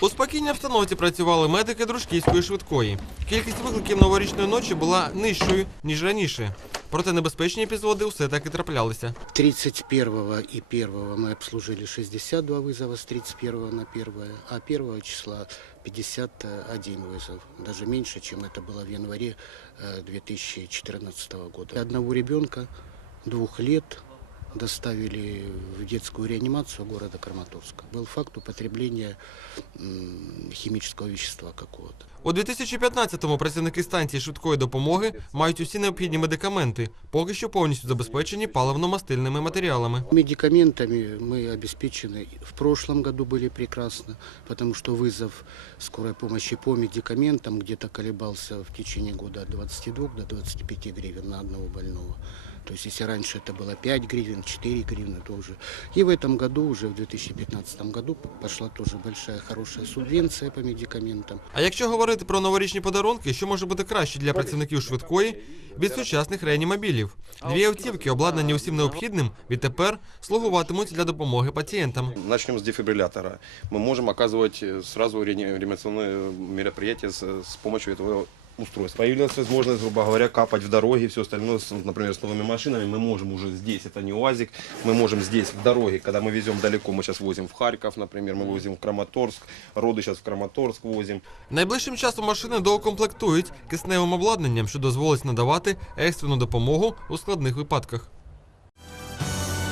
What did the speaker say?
У спокійній обстановці працювали медики дружківської швидкої. Кількість викликів новорічної ночі була нижчою ніж раніше. Проте небезпечні епізоди усе таки траплялися. 31 и 1 мы обслужили 62 вызова с 31 на 1, а 1 числа 51 вызов. Даже меньше, чем это было в январе э, 2014 года. Одного ребенка двух лет доставили в детскую реанимацию города Краматорска. Был факт употребления м, химического вещества какого-то. У 2015-му працівники станції швидкої допомоги мають усі необхідні медикаменти, поки що повністю забезпечені паливно-мастильними матеріалами. Медикаментами мы обеспечены. В прошлом году были прекрасно, потому что вызов скорой помощи по медикаментам где-то колебался в течение года от 22 до 25 гривен на одного больного. То есть если раньше это было 5 гривен, 4 гривны, то уже. И в этом году, уже в 2015 году, пошла тоже большая хорошая субвенция по медикаментам. А якщо говорити про новорічні подарунки, що може бути краще для працівників швидкої від сучасних реанімобілів? Дві автівки, обладнані усім необхідним, відтепер слугуватимуть для допомоги пацієнтам. Начнем с дефибриллятора. Мы можем оказывать э, сразу реанимационные мероприятия с, с помощью этого устройства. Появилась возможность, грубо говоря, капать в дороге, все остальное, с- например, с новыми машинами. Мы можем уже здесь, это не УАЗик, мы можем здесь, в дороге, когда мы везем далеко, мы сейчас возим в Харьков, например, мы возим в Краматорск, роды сейчас в Краматорск возим. Найближчим часом машини доукомплектують кисневим обладнанням, що дозволить надавати екстрену допомогу у складних випадках.